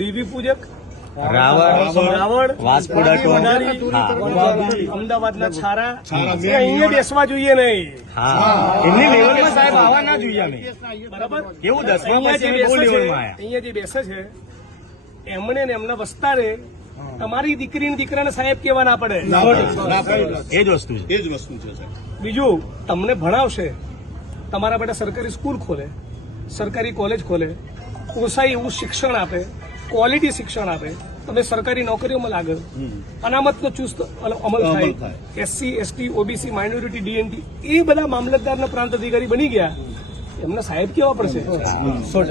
દેવી પૂજક, રાવણ, વાસપુડા, અમદાવાદના છારા અહીંયા બેસવા જોઈએ નહીં. એમની લેવલમાં સાહેબ આવવા ના જોઈએ અમે. બરાબર? કેવું 10મા અહીંયા જે પછી બહુ બેસે છે, લેવલમાં આવ્યા. અહીંયા જે બેસે છે એમને ને એમના વસ્તારે તમારી દીકરીને દીકરાને સાહેબ કેવા ના પડે. એ જ વસ્તુ છે. બીજું, તમને ભણાવશે, તમારા માટે સરકારી સ્કૂલ ખોલે, સરકારી કોલેજ ખોલે, પોસાય એવું શિક્ષણ આપે, ક્વોલિટી શિક્ષણ આપે, તમે સરકારી નોકરીઓમાં લાગે, અનામતનો ચુસ્ત અમલ થાય, SC, ST, OBC, minority, DNT, એ બધા મામલતદારના પ્રાંત અધિકારી બની ગયા. એમને સાહેબ કેવા પડશે?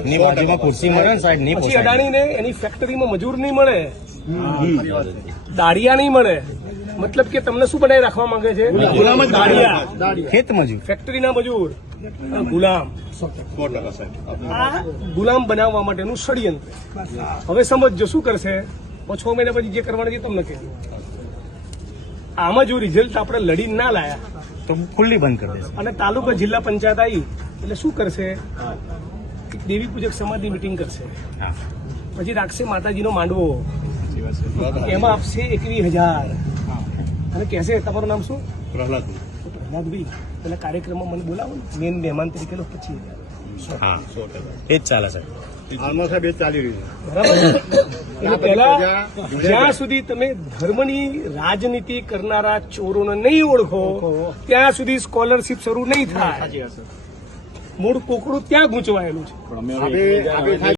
ની બાજુમાં ખુરશી મળે ને સાહેબ, નહીં પછી પોસાય. અડાણીને એની ફેક્ટરીમાં મજૂર નહીં મળે, દાડિયા નહીં મળે. મતલબ કે તમને શું બનાવી રાખવા માંગે છે? દાડિયા, ખેત મજૂર. ફેક્ટરીના મજૂર, ગુલામ. આ ગુલામ બનાવવા માટેનું ષડયંત્ર. હવે સમજો શું કરશે? 6 મહિના પછી જે કરવાનું છે તમને કહેજો. આમાં જો રિઝલ્ટ આપણે લડીને ના લાયા તો ખુલ્લી બંધ કરી દેશે. અને તાલુકા જિલ્લા પંચાયત આવી એટલે શું કરશે? દેવી પૂજક સમાજની મિટિંગ કરશે, હા. પછી રાખશે માતાજીનો માંડવો, એમાં આપશે 21,000 અને કહેશે તમારું નામ શું? પ્રહલાદભાઈ. પેલા કાર્યક્રમમાં મને બોલાવો ને, મેન મહેમાન તરીકે 25,000. હા, એ જ ચાલે સાહેબ. બરાબર? એટલે પહેલા જ્યાં સુધી તમે ધર્મની રાજનીતિ કરનારા ચોરોને નહીં ઓળખો ત્યાં સુધી સ્કોલરશીપ શરૂ નહીં થાય. મૂળ કોકડું ત્યાં ગૂંચવાયેલું છે.